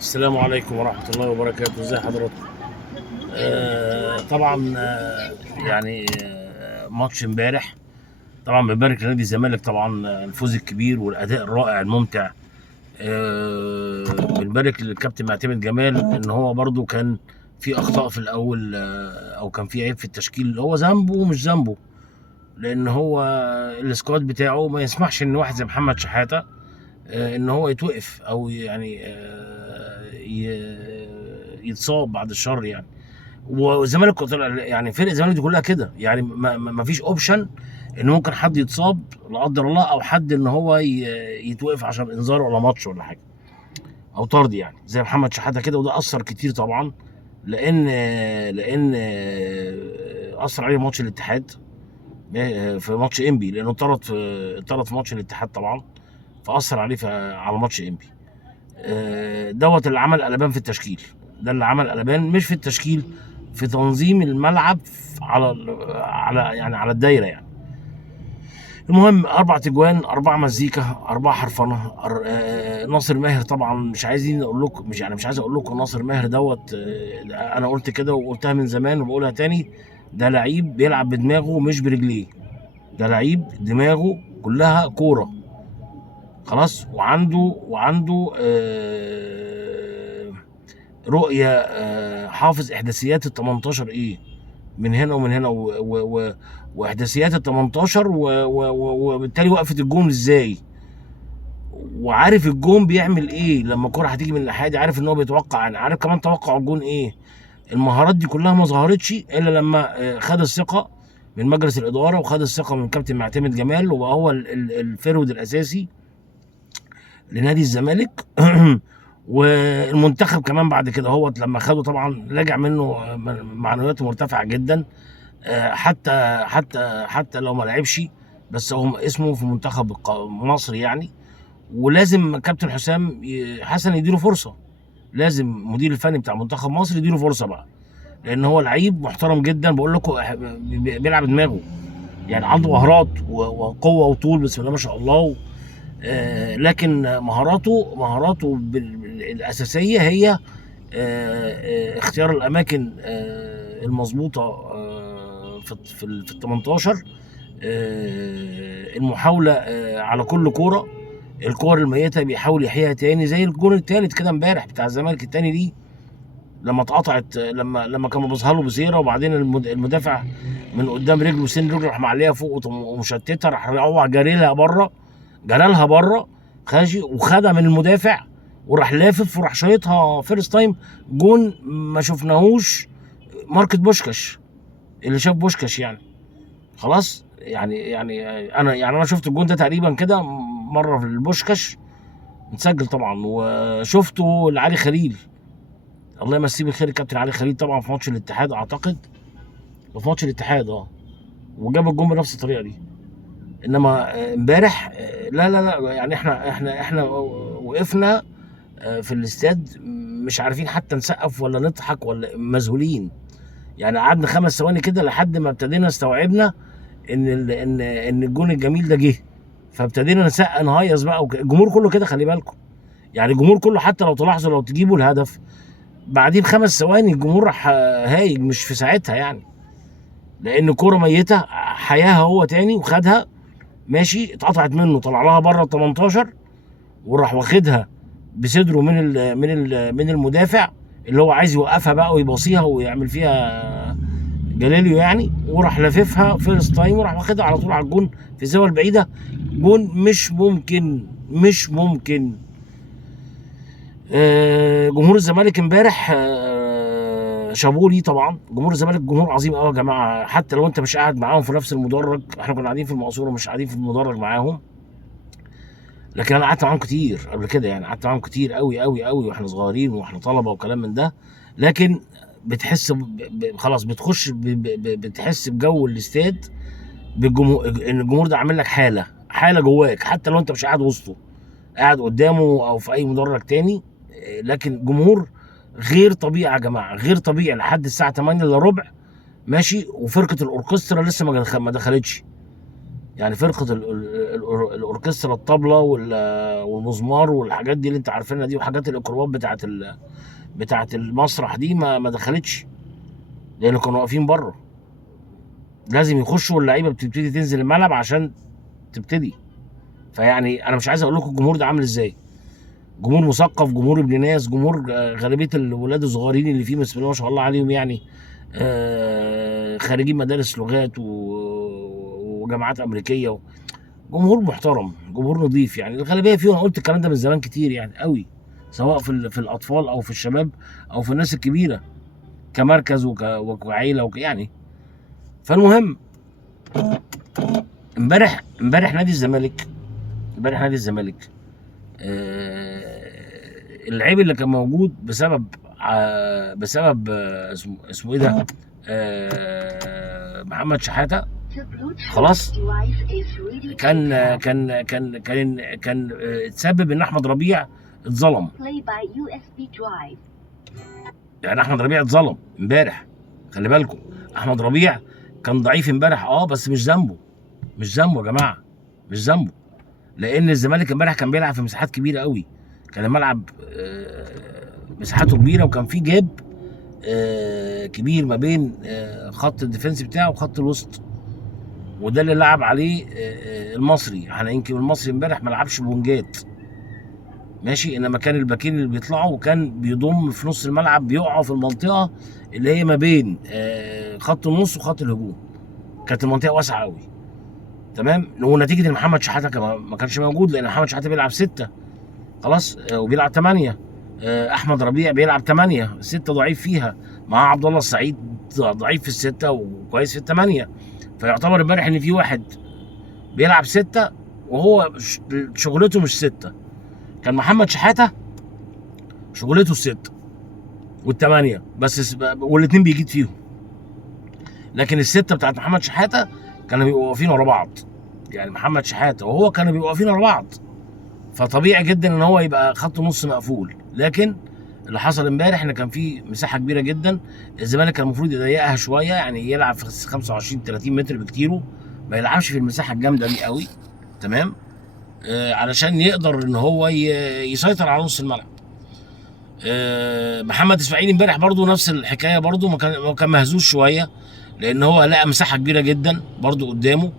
السلام عليكم ورحمة الله وبركاته، ازي حضرتك؟ طبعا ماتش امبارح. طبعا بنبارك لنادي الزمالك طبعا، الفوز الكبير والاداء الرائع الممتع. بنبارك للكابتن معتمد جمال ان هو برضو كان في اخطاء في الاول، او كان في عيب في التشكيل، هو ذنبه ومش ذنبه، لان هو السكواد بتاعه ما يسمحش ان واحد زي محمد شحاتة ان هو يتوقف او يتصاب بعد الشر يعني. والزمالك يعني فرق الزمالك دي كلها كده، يعني ما فيش اوبشن ان ممكن حد يتصاب لا قدر الله، او حد ان هو يتوقف عشان انذار ولا ماتش ولا حاجه او طرد، يعني زي محمد شحاته كده، وده اثر كتير طبعا، لان اثر عليه ماتش الاتحاد، في ماتش انبي، لانه اتطرد في ماتش الاتحاد طبعا، فاثر عليه على ماتش انبي. دوت اللي عمل قلبان في التشكيل، ده اللي عمل قلبان مش في التشكيل، في تنظيم الملعب، على الدايره يعني. المهم 4 تجوان، 4 مزيكا، 4 حرفنه. ناصر ماهر طبعا، مش عايز اقول لكم ناصر ماهر دوت. انا قلت كده وقلتها من زمان وبقولها تاني، ده لعيب بيلعب بدماغه مش برجليه، ده لعيب دماغه كلها كوره خلاص، وعنده رؤيه، حافظ احداثيات ال 18 ايه، من هنا ومن هنا، واحداثيات ال 18، وبالتالي وقفه الجون ازاي، وعارف الجون بيعمل ايه لما الكره هتيجي من الناحيه دي، عارف ان هو بيتوقع، يعني عارف كمان توقع الجون ايه. المهارات دي كلها ما ظهرتش الا لما خد الثقه من مجلس الاداره، وخد الثقه من كابتن معتمد جمال، وبقى هو الفرود الاساسي لنادي الزمالك. والمنتخب كمان بعد كده هو لما خده طبعا رجع منه معنوياته مرتفعه جدا. حتى لو ما لعبش، بس هو اسمه في منتخب مصر يعني. ولازم كابتن حسن يديله فرصه، لازم مدير الفني بتاع منتخب مصر يديله فرصه بقى، لان هو لعيب محترم جدا، بقول لكم بيلعب دماغه، يعني عنده مهارات وقوه وطول بسم الله ما شاء الله. لكن مهاراته الاساسيه هي اختيار الاماكن المظبوطه في ال 18، المحاوله على كل كوره، الكور الميته بيحاول يحييها تاني، زي الجون الثالث كده امبارح بتاع الزمالك الثاني دي، لما اتقطعت، لما كان بيظهر له بزيره، وبعدين المدافع من قدام رجله سن رجله راح معليها فوق ومشتتها، راح هو جري لها بره خاشي، وخدها من المدافع، وراح لافف وراح شايطها فيرست تايم، جون ما شفناهوش ماركة بوشكاش، اللي شاف بوشكاش يعني خلاص، انا شفت الجون ده تقريبا كده مره في البوشكاش متسجل طبعا، وشفته لعلي خليل، الله يمسيه بالخير الكابتن علي خليل، طبعا في ماتش الاتحاد اعتقد، في ماتش الاتحاد وجاب الجون بنفس الطريقه دي. انما امبارح لا، يعني احنا وقفنا في الاستاد مش عارفين حتى نسقف ولا نضحك ولا مذهولين، يعني قعدنا 5 ثواني كده لحد ما ابتدينا استوعبنا ان الجون الجميل ده جه، فابتدينا نهيص بقى، الجمهور كله كده خلي بالكم، يعني الجمهور كله حتى لو تلاحظوا لو تجيبوا الهدف بعديه ب5 ثواني الجمهور راح هايج، مش في ساعتها يعني، لان كوره ميته حياها هو تاني وخدها ماشي، اتقطعت منه طلع لها بره ال 18، وراح واخدها بصدره من المدافع اللي هو عايز يوقفها بقى ويباصيها ويعمل فيها جلاليو يعني، وراح لاففها فيرست تايم، وراح واخدها على طول على الجون في الزاويه البعيده. جون مش ممكن. جمهور الزمالك امبارح شابوه ليه طبعا، جمهور الزمالك جمهور عظيم قوي يا جماعه، حتى لو انت مش قاعد معاهم في نفس المدرج، احنا كنا قاعدين في المقصوره ومش قاعدين في المدرج معاهم، لكن انا قعدت معاهم كتير قبل كده، يعني قعدت معاهم كتير قوي قوي قوي واحنا صغيرين واحنا طلبه وكلام من ده، لكن بتحس خلاص بتخش بتحس بجو الاستاد، بالجمهور، ان الجمهور ده عامل لك حاله جواك، حتى لو انت مش قاعد وسطه، قاعد قدامه او في اي مدرج تاني، لكن جمهور غير طبيعي يا جماعه، غير طبيعي لحد الساعه 8 الا ربع ماشي، وفرقه الاوركسترا لسه ما دخلتش، يعني فرقه الاوركسترا، الطبله والمزمار والحاجات دي اللي انت عارفينها دي، وحاجات الاكروبات بتاعت المسرح دي ما دخلتش، لان كانوا واقفين بره. لازم يخشوا واللعيبه بتبتدي تنزل الملعب عشان تبتدي. فيعني انا مش عايز اقول لكم الجمهور ده عامل ازاي، جمهور مثقف، جمهور ابن ناس، جمهور غالبيه الولاد الصغيرين اللي فيه بسم الله ما شاء الله عليهم يعني خارجين مدارس لغات وجامعات امريكيه، جمهور محترم، جمهور نظيف يعني. الغالبيه فيهم، انا قلت الكلام ده من زمان كتير يعني قوي، سواء في الاطفال او في الشباب او في الناس الكبيره، كمركز وكعيله يعني. فالمهم، امبارح نادي الزمالك، اللعيب اللي كان موجود بسبب اسمه ايه ده، محمد شحاته، خلاص، كان اتسبب ان احمد ربيع اتظلم. يعني احمد ربيع اتظلم امبارح، خلي بالكم. احمد ربيع كان ضعيف امبارح، بس مش ذنبه يا جماعه، مش ذنبه، لان الزمالك امبارح كان بيلعب في مساحات كبيره قوي، كان الملعب مساحاته كبيره، وكان في جاب كبير ما بين خط الديفنس بتاعه وخط الوسط، وده اللي لعب عليه المصري. احنا يمكن المصري امبارح ما لعبش بونجات، ماشي، انما كان الباكين اللي بيطلعوا وكان بيضم في نص الملعب، بيقعوا في المنطقه اللي هي ما بين خط النص وخط الهجوم، كانت المنطقه واسعه قوي، تمام. ونتيجه ان محمد شحاته ما كانش موجود، لان محمد شحاته بيلعب 6 خلاص، وبيلعب 8. احمد ربيع بيلعب 8، 6 ضعيف فيها، مع عبد الله السعيد ضعيف في ال6 وكويس في ال8. فيعتبر امبارح ان في واحد بيلعب 6 وهو شغلته مش 6. كان محمد شحاته شغلته ال6 وال8 بس، والاثنين بيجيد فيهم، لكن ال6 بتاعت محمد شحاته كانوا بيبقوا واقفين ورا بعض، يعني محمد شحاته وهو كانوا بيبقوا واقفين ورا بعض، فطبيعي جدا ان هو يبقى خط نص مقفول. لكن اللي حصل امبارح ان كان في مساحه كبيره جدا، الزمالك كان المفروض يضيقها شويه، يعني يلعب في 25 30 متر بكتيره، ما يلعبش في المساحه الجامده دي قوي، تمام، علشان يقدر ان هو يسيطر على نص الملعب. محمد اسماعيل امبارح برضو نفس الحكايه، برضو ما كان مهزوز شويه، لان هو لقى مساحه كبيره جدا برضو قدامه،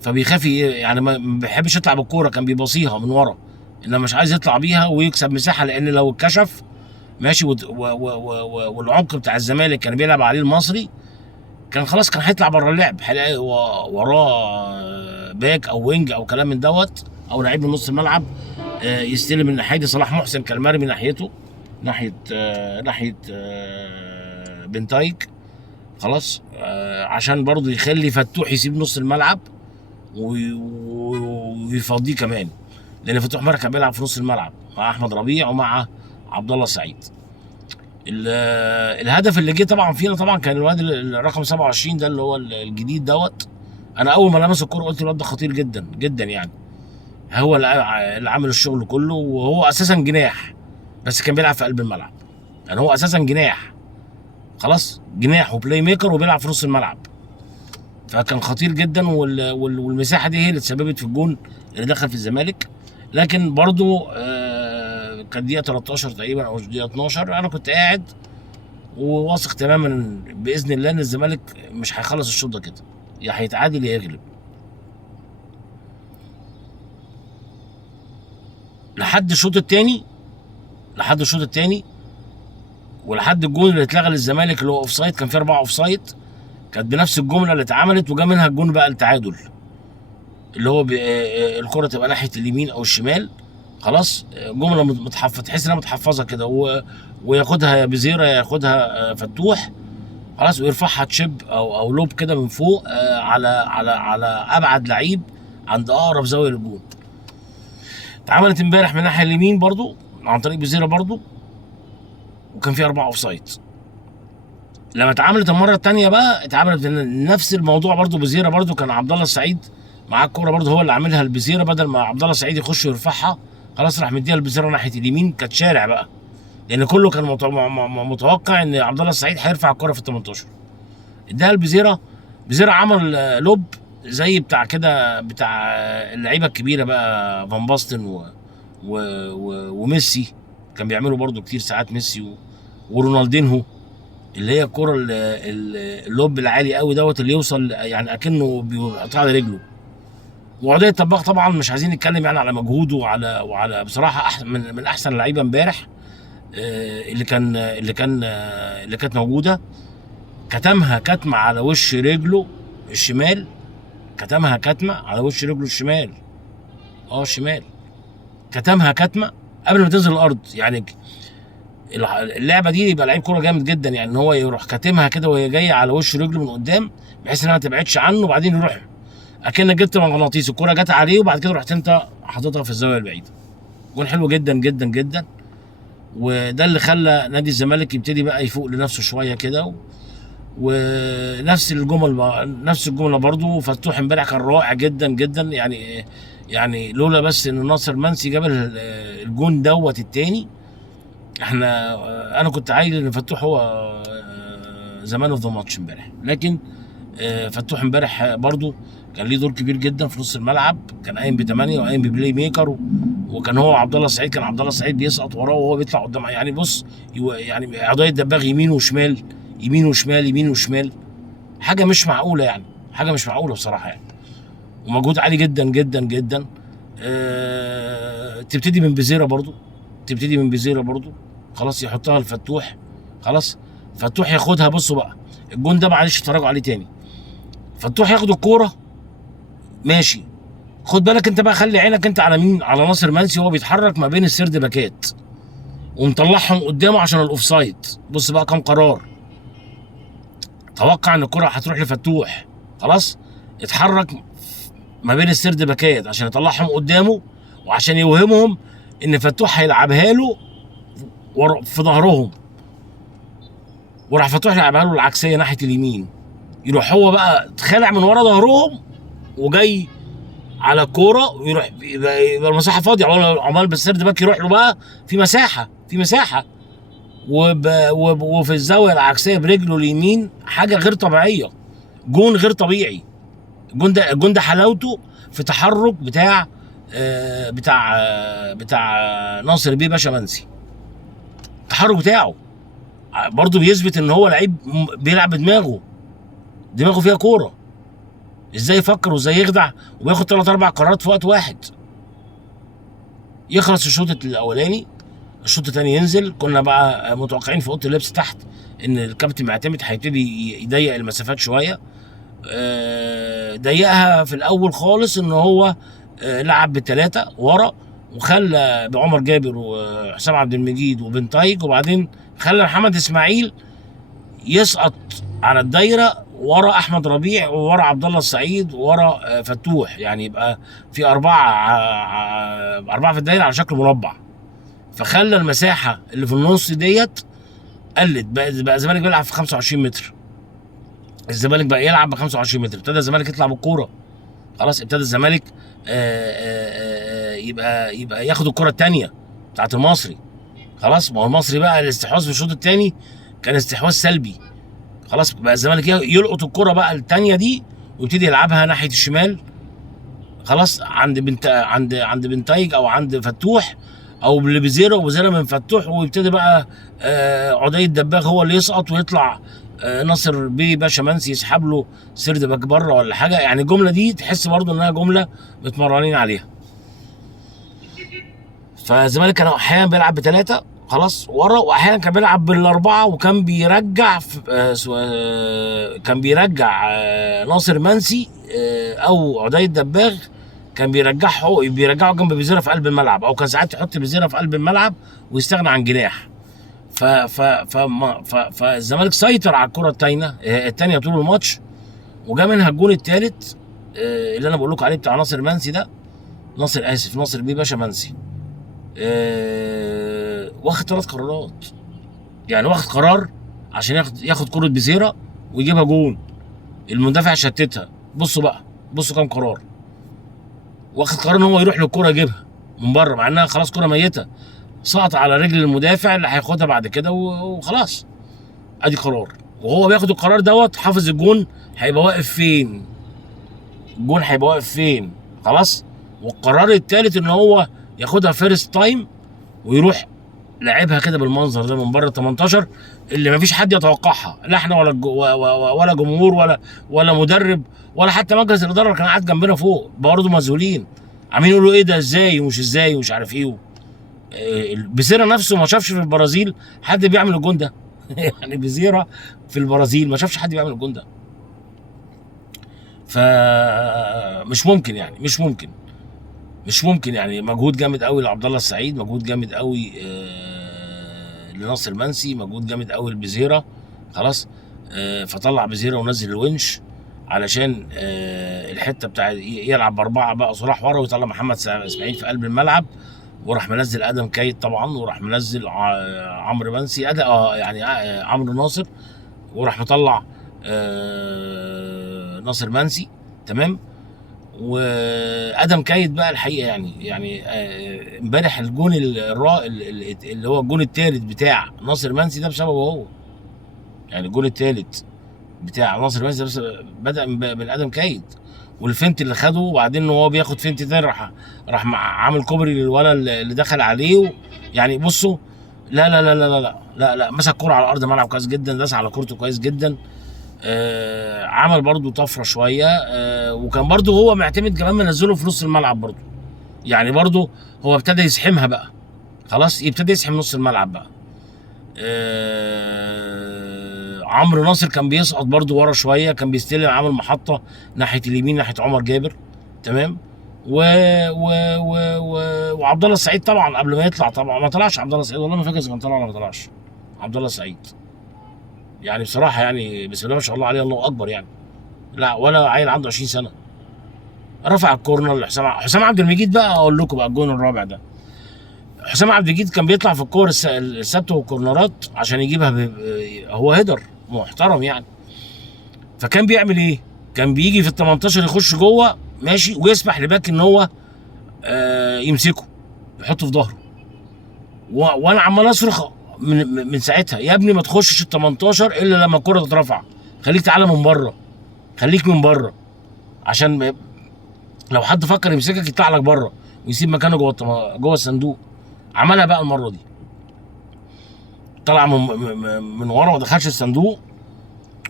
فبيخاف يعني ما بيحبش يطلع بالكوره، كان بيباصيها من ورا، انما مش عايز يطلع بيها ويكسب مساحه، لان لو اتكشف ماشي والعمق بتاع الزمالك كان بيلعب عليه المصري، كان خلاص كان هيطلع بره اللعب، هيلاقي وراه باك او وينج او كلام من دوت، او لعيب من نص الملعب يستلم من الناحيه دي. صلاح محسن كان مرمي ناحيته، ناحيه بنتايك، خلاص، عشان برضه يخلي فتوح يسيب نص الملعب ويفضيه كمان، لان فتوح مرة كان بيلعب في نص الملعب مع احمد ربيع ومع عبد الله السعيد. الهدف اللي جه طبعا فينا طبعا كان الواد الرقم 27 ده اللي هو الجديد دوت. انا اول ما لمس الكوره قلت الواد ده خطير جدا جدا، يعني هو اللي عامل الشغل كله، وهو اساسا جناح بس كان بيلعب في قلب الملعب، يعني هو اساسا جناح، خلاص، جناح وبلاي ميكر وبيلعب في نص الملعب، فكان خطير جدا، والمساحه دي هي اللي تسببت في الجون اللي دخل في الزمالك. لكن برضو كان دقيقه 13 تقريبا او دقيقه 12، انا كنت قاعد وواثق تماما باذن الله ان الزمالك مش هيخلص الشوط ده كده، يا هيتعادل يا يغلب. لحد الشوط الثاني ولحد الجون اللي اتلغى للزمالك اللي هو اوف سايد، كان في 4 اوف سايد، كانت بنفس الجمله اللي اتعملت، وجا منها الجون بقى التعادل، اللي هو الكره تبقى ناحيه اليمين او الشمال، خلاص، جمله متحفظه، تحس انها متحفظه كده، وياخدها بزيره، ياخدها فتوح، خلاص، ويرفعها تشيب او لوب كده من فوق على ابعد لعيب عند اقرب زاويه للجون. اتعملت امبارح من الناحيه اليمين برضو عن طريق بزيره برضو، وكان في 4 اوف سايد. لما اتعملت المره الثانيه بقى، اتعملت نفس الموضوع برضو بزيره، برضو كان عبد الله السعيد معاه الكوره، برضو هو اللي عاملها البزيره، بدل ما عبد الله السعيد يخش ويرفعها، خلاص راح مديها البزيره ناحيه اليمين، كانت شارع بقى، لان كله كان متوقع ان عبد الله السعيد هيرفع الكوره في ال 18. اداها البزيره، بزيره عمل لوب زي بتاع كده بتاع اللعيبه الكبيره بقى، فان باستن وميسي كان بيعملوا برضو كتير ساعات، ميسي ورونالدينهو، اللي هي الكرة اللوب العالي قوي دوت اللي يوصل يعني اكنه بيقطع على رجله. وعدي الطباخ طبعا مش عايزين نتكلم يعني على مجهوده وعلى بصراحه أحسن من احسن اللعيبه امبارح، اللي كانت موجوده. كتمها كتمه على وش رجله الشمال، كتمها كتمه على وش رجله الشمال، الشمال، كتمها كتمه قبل ما تنزل الارض. يعني اللعبه دي يبقى لعيب كوره جامد جدا، يعني ان هو يروح كاتمها كده وهي جايه على وش رجله من قدام، بحيث انها ما تبعدش عنه، وبعدين يروح اكنك جبت مغناطيس، الكوره جت عليه وبعد كده رحت انت حاططها في الزاويه البعيده. جون حلو جدا جدا جدا. وده اللي خلى نادي الزمالك يبتدي بقى يفوق لنفسه شويه كده. ونفس الجمله برضو فتوح امبارح كان رائع جدا جدا. يعني لولا بس ان ناصر منسي جاب الجون دوت التاني، انا كنت عايز ان فتوح هو زمان اوف ذا ماتش امبارح. لكن فتوح امبارح برضو كان ليه دور كبير جدا في نص الملعب، كان قايم ب8 وقايم ببلاي ميكر، وكان هو عبد الله السعيد، كان عبد الله السعيد بيسقط وراه وهو بيطلع قدام. يعني بص، يعني عضاية دباغ يمين وشمال يمين وشمال يمين وشمال، حاجه مش معقوله، يعني حاجه مش معقوله بصراحه يعني. ومجهود عالي جدا جدا جدا. تبتدي من بزيرة برضو، خلاص يحطها الفتوح، خلاص فتوح ياخدها. بصوا بقى الجون ده معلش تراجعوا عليه تاني، فتوح ياخد الكوره ماشي، خد بالك انت بقى، خلي عينك انت على مين، على ناصر منسي وهو بيتحرك ما بين السرد باكات ومطلعهم قدامه عشان الاوفسايد. بص بقى كام قرار، توقع ان الكره هتروح لفتوح، خلاص اتحرك ما بين السرد باكات عشان يطلعهم قدامه، وعشان يوهمهم ان فتوح هيلعبها له في ظهرهم، وراح فتوح يلعبها له العكسيه ناحيه اليمين، يروح هو بقى اتخلع من ورا ظهرهم وجاي على الكوره، ويروح يبقى المساحه فاضيه، عمال بالسرد باك يروح له بقى في مساحه وفي الزاويه العكسيه برجله اليمين، حاجه غير طبيعيه، جون غير طبيعي. الجون ده حلاوته في تحرك بتاع ناصر بيه باشا منسي. التحرك بتاعه برضه بيثبت ان هو لعيب بيلعب دماغه فيها كوره، ازاي يفكر وازاي يخدع، وبياخد 3-4 قرارات في وقت واحد. يخلص الشوط الاولاني، الشوط الثاني ينزل. كنا بقى متوقعين في اوضه اللبس تحت ان الكابتن معتمد هيبتدي يضيق المسافات شويه. ضيقها في الاول خالص ان هو لعب ب3 ورا، وخلى بعمر جابر وحسام عبد المجيد وبن تايج، وبعدين خلى محمد اسماعيل يسقط على الدايره ورا احمد ربيع وورا عبد الله السعيد وورا فتوح، يعني يبقى في 4 في الدايره على شكل مربع. فخلى المساحه اللي في النص ديت قلت، بقى الزمالك بيلعب في 25 متر. الزمالك بقى يلعب ب 25 متر، ابتدى الزمالك يطلع بالكوره، خلاص ابتدى الزمالك يبقى ياخد الكره الثانيه بتاعت المصري. خلاص ما هو المصري بقى الاستحواذ في الشوط الثاني كان استحواذ سلبي، خلاص بقى الزمالك يلقط الكره بقى الثانيه دي ويبتدي يلعبها ناحيه الشمال، خلاص عند بن تايج او عند فتوح او وبزيرة من فتوح، ويبتدي بقى عدي الدباغ هو اللي يسقط ويطلع ناصر بيه باشا منسي يسحب له سرد باك بره ولا حاجه. يعني الجمله دي تحس برضو انها جمله متمرنين عليها. فالزمالك كان احيانا بيلعب ب3 خلاص ورا، واحيانا كان بيلعب بال4، وكان بيرجع ناصر منسي او عدي الدباغ كان بيرجعه جنب بزيرة في قلب الملعب، او كان ساعات يحط بزيرة في قلب الملعب ويستغنى عن جناح. فالزمالك سيطر على الكره الثانيه طول الماتش، وجا منها الجون الثالث اللي انا بقول لكم عليه بتاع ناصر بيه باشا منسي. واخد 3 قرارات، يعني واخد قرار عشان ياخد كره بزيرة ويجيبها جون، المدافع شتتها. بصوا كام قرار. واخد قرار ان هو يروح للكره يجيبها من بره مع انها خلاص كره ميته، سقط على رجل المدافع اللي هياخدها بعد كده وخلاص، ادي قرار. وهو بياخد القرار دوت حافظ الجون هيبقى واقف فين الجون هيبقى واقف فين، خلاص. والقرار الثالث ان هو ياخدها فيرست تايم ويروح لعبها كده بالمنظر ده من بره ال 18 اللي مفيش حد يتوقعها، لا احنا ولا جمهور ولا مدرب ولا حتى مجلس الاداره اللي كان قاعد جنبنا فوق برضه مذهولين، عاملين يقولوا ايه ده ازاي ومش ازاي ومش عارف ايه. بيسيرا نفسه ما شافش في البرازيل حد بيعمل الجون ده. يعني بيسيرا في البرازيل ما شافش حد بيعمل الجون ده. فمش ممكن يعني مش ممكن يعني مجهود جامد قوي لعبد الله السعيد، مجهود جامد قوي لناصر منسي، مجهود جامد قوي لبيزيرا، خلاص. فطلع بيزيرا ونزل الونش علشان الحته بتاع يلعب باربعه بقى صلاح ورا ويطلع محمد اسماعيل في قلب الملعب، وراح منزل ادم كايد طبعا، وراح منزل عمرو منسي يعني عمرو ناصر، وراح مطلع ناصر منسي، تمام. وادم كايد بقى الحقيقه يعني امبارح الجون اللي هو الجون الثالث بتاع ناصر منسي ده بسببه هو. يعني الجون الثالث بتاع ناصر منسي ده بدا من ادم كايد، والفنت اللي خده، وبعدين وهو بياخد فنت ده راح عامل كوبري للولد اللي دخل عليه. يعني بصوا، لا لا لا لا لا لا لا، مسك كوره على ارض الملعب كويس جدا، داس على كورته كويس جدا. عمل برضو طفره شويه. وكان برضو هو معتمد كمان منزله في نص الملعب برضو، يعني برضو هو ابتدى يزحمها بقى، خلاص يبتدي يزحم نص الملعب بقى. عمرو ناصر كان بيسقط برضو ورا شويه، كان بيستلم، عامل محطه ناحيه اليمين ناحيه عمر جابر، تمام. وعبد الله السعيد طبعا قبل ما يطلع، طبعا ما طلعش عبد الله السعيد، والله ما فاكر اذا كان طلع ولا ما طلعش عبد الله السعيد. يعني بصراحه يعني بسم الله ما شاء الله عليه، الله اكبر يعني، لا ولا عيل عنده 20 سنه. رفع الكورنر لحسام عبد المجيد بقى. اقول لكم بقى الجون الرابع ده، حسام عبد المجيد كان بيطلع في الكور الثابته والكورنرات عشان يجيبها هو هيدر محترم يعني. فكان بيعمل ايه؟ كان بيجي في ال 18 يخش جوه ماشي، ويسمح لباك ان هو يمسكه يحطه في ظهره. وانا عمال اصرخ من ساعتها، يا ابني ما تخشش ال 18 الا لما الكوره تترفع، خليك تعالى من بره، خليك من بره، عشان لو حد فكر يمسكك يطلع لك بره ويسيب مكانه جوه الصندوق. عملها بقى المره دي، طلع من ورا ما دخلش الصندوق.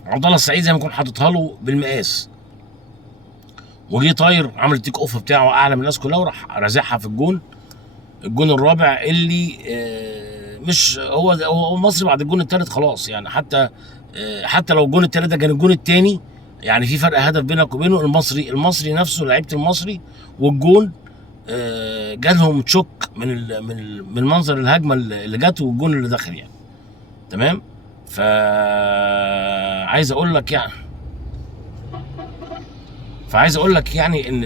عبد الله السعيد زي ما يكون حاططها له بالمقاس، وجي طاير عمل التيك اوف بتاعه اعلى من الناس كلها، وراح رازعها في الجون الرابع اللي مش هو مصر بعد الجون الثالث خلاص يعني. حتى لو الجون الثالث ده كان الجون الثاني، يعني في فرق هدف بينك وبينه. المصري نفسه لعيبه المصري والجون جالهم تشوك من منظر الهجمه اللي جت والجون اللي دخل يعني، تمام. فعايز اقول لك يعني ان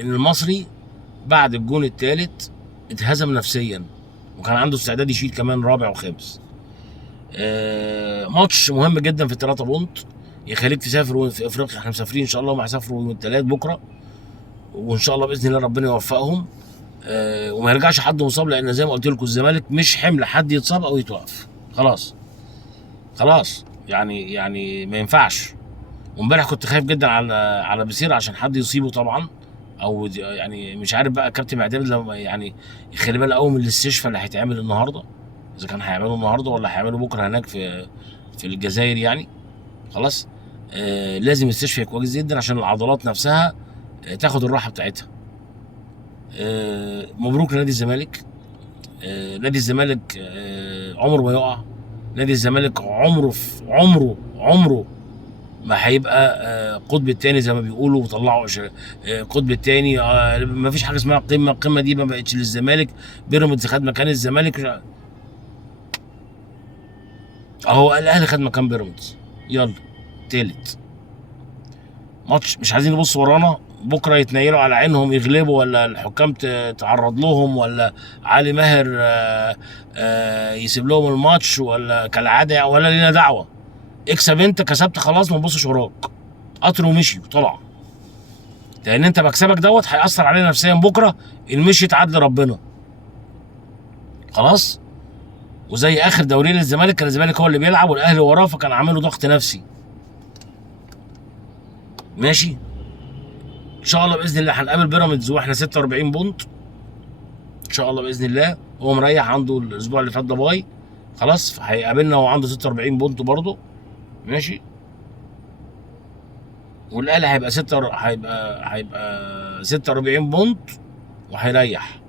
المصري بعد الجون الثالث اتهزم نفسيا، وكان عنده استعداد يشيل كمان رابع وخامس. ماتش مهم جدا في ال3 بونت يخليك تسافر في افريقيا. احنا مسافرين ان شاء الله، هيسافروا يوم الثلاث بكره، وان شاء الله باذن الله ربنا يوفقهم وما يرجعش حد مصاب، لان زي ما قلت لكم الزمالك مش حمل حد يتصاب او يتوقف، خلاص يعني ما ينفعش. وامبارح كنت خايف جدا على بيسير عشان حد يصيبه طبعا، او يعني مش عارف بقى كابتن معتمد لما يعني يخلي باله قوي من الاستشفاء اللي هيتعمل النهارده، اذا كان هيعمله النهارده ولا هيعمله بكره هناك في الجزائر يعني، خلاص. لازم يستشفى كويس جدا عشان العضلات نفسها تاخد الراحه بتاعتها. مبروك لنادي الزمالك. نادي الزمالك عمره ما يقع. نادي الزمالك عمره ما هيبقى قطب الثاني زي ما بيقولوا وطلعوا قطب الثاني. ما فيش حاجه اسمها قمه، القمه دي ما بقتش للزمالك، بيراميدز خد مكان الزمالك، اهو الاهلي خد مكان بيراميدز، يلا تالت ماتش. مش عايزين نبص ورانا، بكره يتنيلوا على عينهم يغلبوا، ولا الحكام تعرض لهم، ولا علي ماهر يسيب لهم الماتش، ولا كالعاده، ولا لينا دعوه. اكسب انت، كسبت خلاص، ما تبصش وراك. قطر ومشي وطلع، لان انت مكسبك دوت هيأثر علينا نفسيا بكره ان مشيت عدل ربنا، خلاص. وزي اخر دوري للزمالك كان الزمالك هو اللي بيلعب والاهلي وراه، فكان عامل له ضغط نفسي. ماشي. ان شاء الله باذن الله هنقابل بيراميدز واحنا 46 بونت ان شاء الله باذن الله. هو مريح عنده الاسبوع اللي فات ده باي، خلاص هيقابلنا وهو عنده 46 بونت برضه. ماشي. والاهلي هيبقى 46 بونت وهيريح.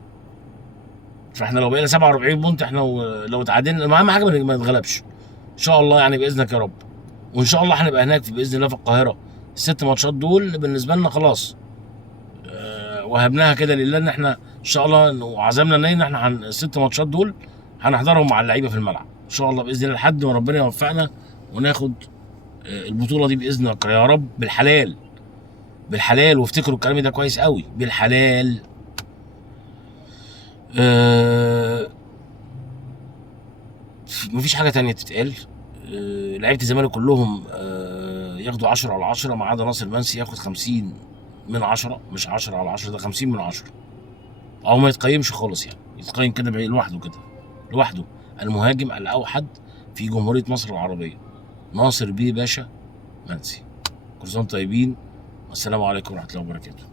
فاحنا لو بقينا 47 بونت احنا لو اتعادلنا، اهم حاجه ما نتغلبش ان شاء الله يعني باذنك يا رب. وان شاء الله هنبقى هناك باذن الله في القاهره. الست ماتشات دول بالنسبه لنا خلاص وهبناها كده لله، ان احنا ان شاء الله وعزمنا ان احنا الست ماتشات دول هنحضرهم مع اللعيبه في الملعب ان شاء الله باذن الله لحد ما ربنا يوفقنا وناخد البطوله دي باذنك يا رب بالحلال. بالحلال، وافتكروا الكلام ده كويس قوي، بالحلال. مفيش حاجه تانية تتقال. لعيبه الزمالك كلهم ياخدوا 10 على 10 ما عدا ناصر منسي ياخد 50 من 10، مش 10 على 10، ده 50 من 10. او ما يتقيمش خالص يعني، يتقيم كده لوحده كده لوحده. المهاجم الاوحد في جمهوريه مصر العربيه ناصر بيه باشا منسي. كل سنه وانتم طيبين، والسلام عليكم ورحمه الله وبركاته.